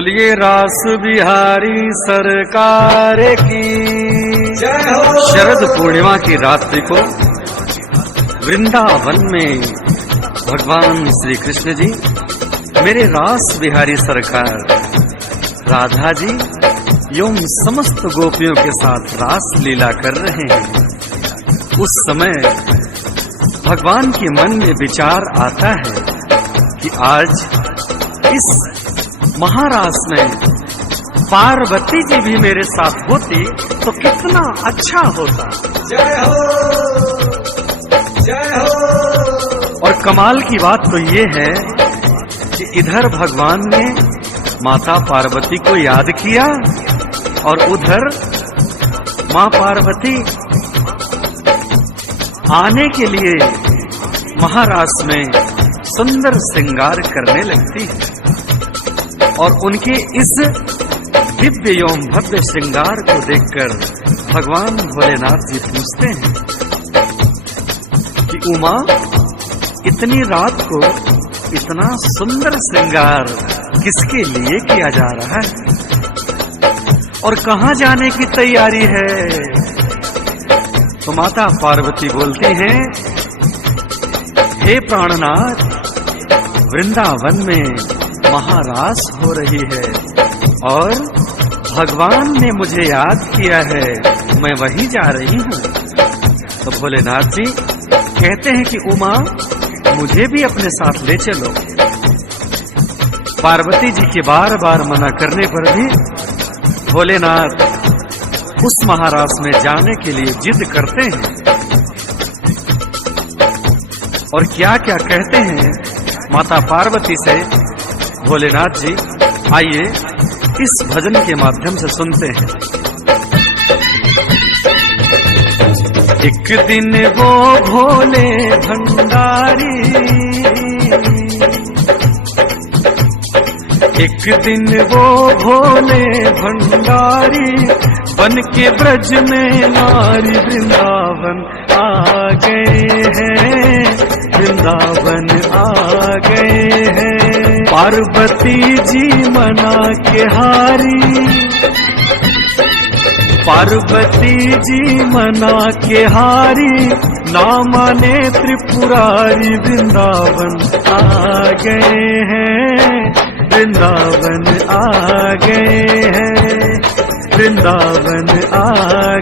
बोलिए रास बिहारी सरकार की जय हो। शरद पूर्णिमा की रात्रि को वृंदावन में भगवान श्री कृष्ण जी मेरे रास बिहारी सरकार राधा जी एवं समस्त गोपियों के साथ रास लीला कर रहे हैं। उस समय भगवान के मन में विचार आता है कि आज इस महारास में पार्वती जी भी मेरे साथ होती तो कितना अच्छा होता। जय हो, जय हो। और कमाल की बात तो ये है कि इधर भगवान ने माता पार्वती को याद किया और उधर मां पार्वती आने के लिए महारास में सुंदर श्रृंगार करने लगती है। और उनके इस दिव्य एवं भव्य श्रृंगार को देखकर भगवान भोलेनाथ जी पूछते हैं कि उमा, इतनी रात को इतना सुंदर श्रृंगार किसके लिए किया जा रहा है और कहां जाने की तैयारी है? तो माता पार्वती बोलती हैं, हे प्राणनाथ, वृंदावन में महारास हो रही है और भगवान ने मुझे याद किया है, मैं वहीं जा रही हूं। तो भोलेनाथ जी कहते हैं कि उमा, मुझे भी अपने साथ ले चलो। पार्वती जी के बार बार मना करने पर भी भोलेनाथ उस महारास में जाने के लिए जिद करते हैं। और क्या क्या कहते हैं माता पार्वती से भोलेनाथ जी, आइए इस भजन के माध्यम से सुनते हैं। एक दिन वो भोले भंडारी, एक दिन वो भोले भंडारी बन के ब्रज में नारी वृंदावन आ गए हैं, वृंदावन आ गए हैं। पार्वती जी मना के हारी, पार्वती जी मना के हारी, ना माने त्रिपुरारी वृंदावन आ गए हैं, वृंदावन आ गए हैं, वृंदावन आ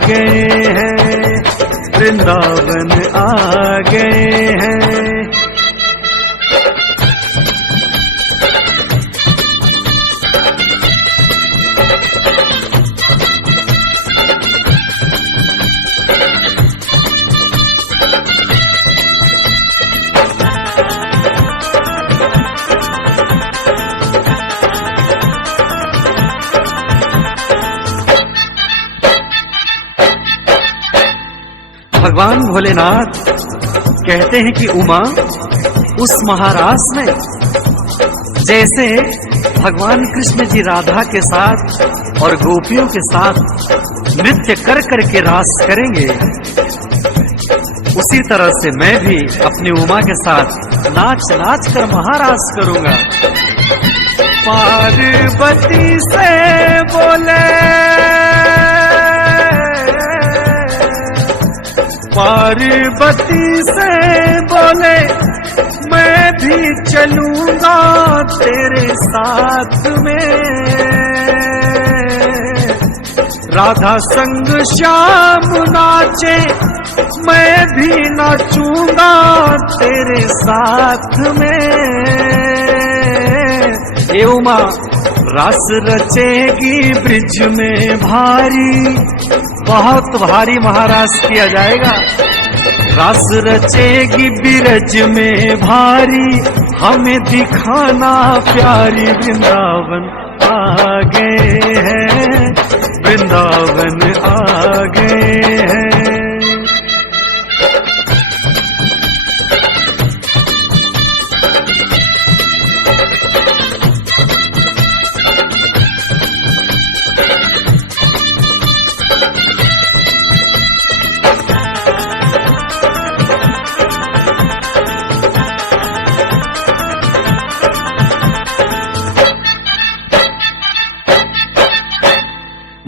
गए हैं, वृंदावन आ गए हैं। भगवान भोलेनाथ कहते हैं कि उमा, उस महारास में जैसे भगवान कृष्ण जी राधा के साथ और गोपियों के साथ नृत्य कर करके रास करेंगे, उसी तरह से मैं भी अपनी उमा के साथ नाच नाच कर महारास करूंगा। पार्वती से बोले, पार्वती से बोले, मैं भी चलूंगा तेरे साथ में, राधा संग श्याम नाचे, मैं भी नाचूंगा तेरे साथ में। ए उमा, रास रचेगी ब्रिज में भारी, बहुत भारी महारास किया जाएगा। रास रचेगी बिरज में भारी, हमें दिखाना प्यारी, वृंदावन आ गए हैं, वृंदावन आ गए हैं।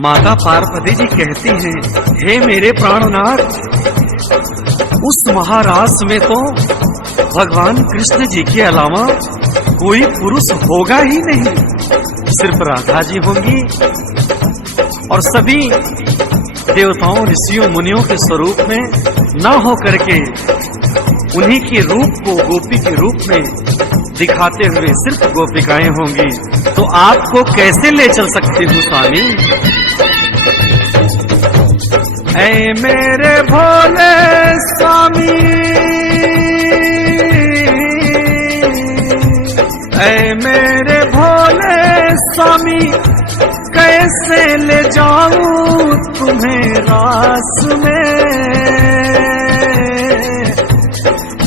माता पार्वती जी कहती हैं, हे मेरे प्राणनाथ, उस महारास में तो भगवान कृष्ण जी के अलावा कोई पुरुष होगा ही नहीं, सिर्फ राधा जी होंगी। और सभी देवताओं ऋषियों मुनियों के स्वरूप में न हो करके उन्हीं के रूप को गोपी के रूप में दिखाते हुए सिर्फ गोपिकाएं होंगी। तो आपको कैसे ले चल सकती हूँ स्वामी? ऐ मेरे भोले स्वामी, ऐ मेरे भोले स्वामी, कैसे ले जाऊं तुम्हें रास में?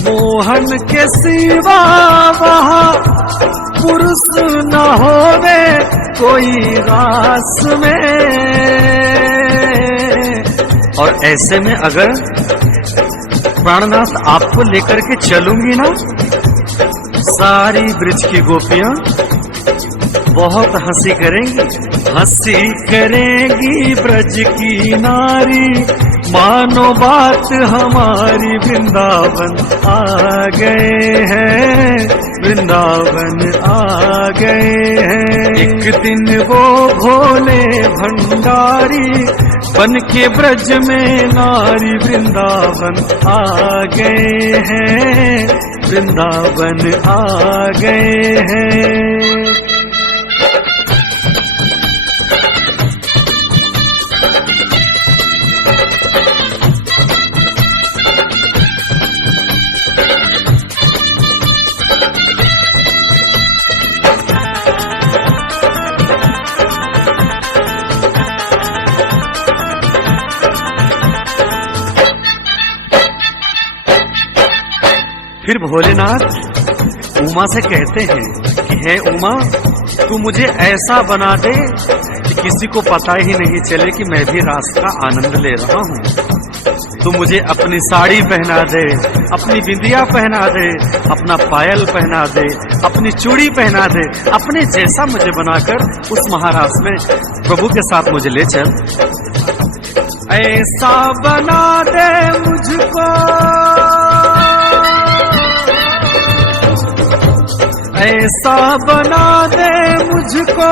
मोहन के सिवा वहाँ पुरुष न होवे कोई रास में। और ऐसे में अगर प्राणनाथ आपको लेकर के चलूंगी ना, सारी ब्रिज की गोपियां बहुत हंसी करेंगी, हंसी करेंगी ब्रज की नारी, मानो बात हमारी, वृंदावन आ गए हैं, वृंदावन आ गए हैं। एक दिन वो भोले भंडारी बन के ब्रज में नारी, वृंदावन आ गए हैं, वृंदावन आ गए हैं। फिर भोलेनाथ उमा से कहते हैं कि हे उमा, तू मुझे ऐसा बना दे कि किसी को पता ही नहीं चले कि मैं भी रास का आनंद ले रहा हूँ। तू मुझे अपनी साड़ी पहना दे, अपनी बिंदिया पहना दे, अपना पायल पहना दे, अपनी चूड़ी पहना दे, अपने जैसा मुझे बनाकर उस महारास में प्रभु के साथ मुझे ले चल। ऐसा बना दे मुझको, ऐसा बना दे मुझको,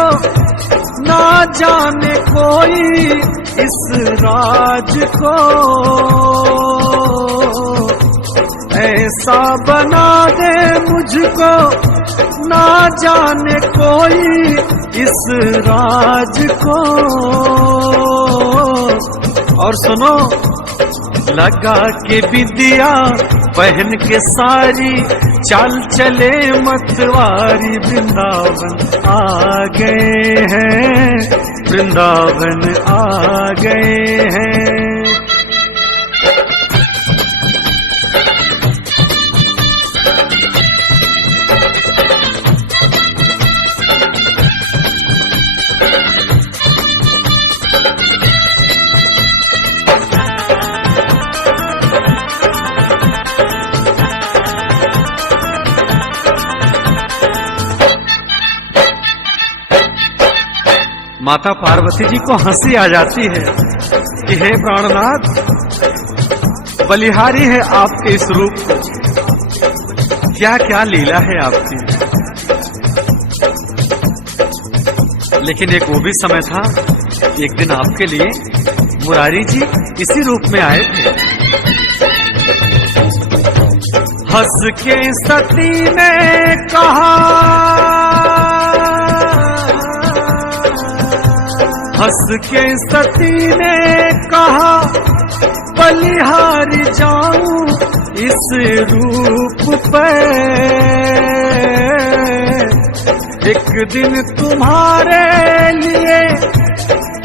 ना जाने कोई इस राज को। ऐसा बना दे मुझको, ना जाने कोई इस राज को। और सुनो, लगा के विद्या पहन के सारी, चाल चले मतवारी, वृंदावन आ गए हैं, वृंदावन आ गए हैं। माता पार्वती जी को हंसी आ जाती है कि हे प्राणनाथ, बलिहारी है आपके इस रूप को, क्या क्या लीला है आपकी। लेकिन एक वो भी समय था, एक दिन आपके लिए मुरारी जी इसी रूप में आए थे। हंस के सती ने कहा, हंस के सती ने कहा, बलिहारी जाऊं इस रूप पे। एक दिन तुम्हारे लिए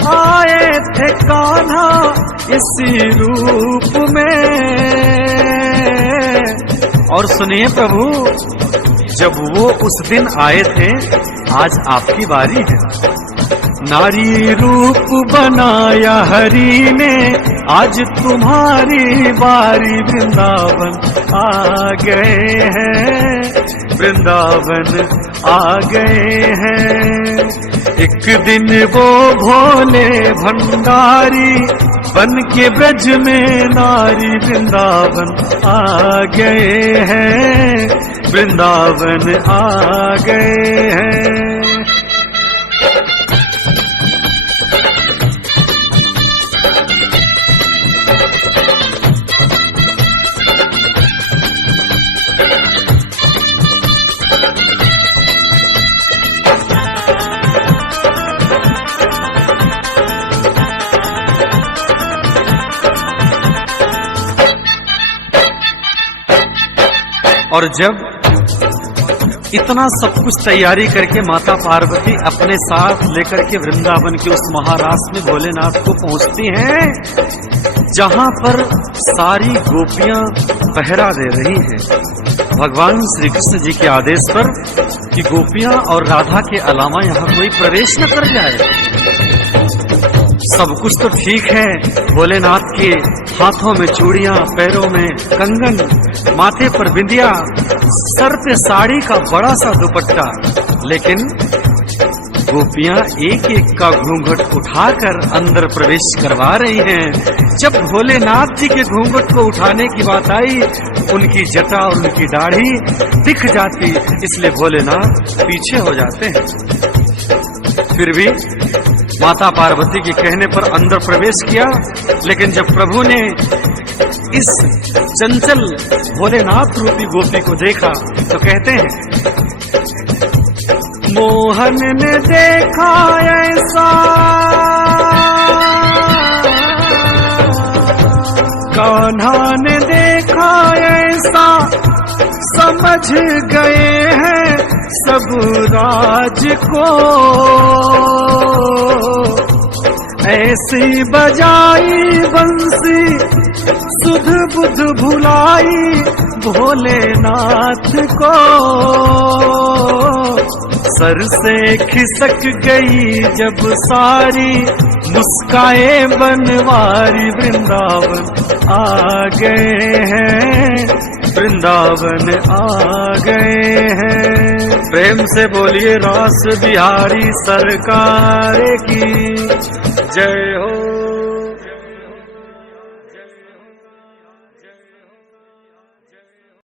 आए थे कान्हा इसी रूप में। और सुनिए प्रभु, जब वो उस दिन आए थे, आज आपकी बारी है। नारी रूप बनाया हरि ने, आज तुम्हारी बारी वृंदावन आ गए हैं, वृंदावन आ गए हैं। एक दिन वो भोले भंडारी बन के ब्रज में नारी वृंदावन आ गए हैं, वृंदावन आ गए हैं। और जब इतना सब कुछ तैयारी करके माता पार्वती अपने साथ लेकर के वृंदावन के उस महारास में भोलेनाथ को पहुंचती हैं, जहां पर सारी गोपियां पहरा दे रही हैं भगवान श्री कृष्ण जी के आदेश पर कि गोपियां और राधा के अलावा यहां कोई प्रवेश न कर जाए। सब कुछ तो ठीक है, भोलेनाथ के हाथों में चूड़ियां, पैरों में कंगन, माथे पर बिंदिया, सर पे साड़ी का बड़ा सा दुपट्टा, लेकिन गोपियां एक एक का घूंघट उठाकर अंदर प्रवेश करवा रही हैं। जब भोलेनाथ जी के घूंघट को उठाने की बात आई, उनकी जटा और उनकी दाढ़ी दिख जाती, इसलिए भोलेनाथ पीछे हो जाते हैं। फिर भी माता पार्वती के कहने पर अंदर प्रवेश किया, लेकिन जब प्रभु ने इस चंचल भोलेनाथ रूपी गोपी को देखा तो कहते हैं, मोहन ने देखा ऐसा, कान्हा ने देखा ऐसा, समझ गए हैं सब राज को, ऐसी बजाई बंसी सुध बुध भुलाई भोलेनाथ को, सर से खिसक गई जब सारी मुस्काए बनवारी, वृंदावन आ गए हैं, वृंदावन आ गए हैं। प्रेम से बोलिए रास बिहारी सरकार की जय हो।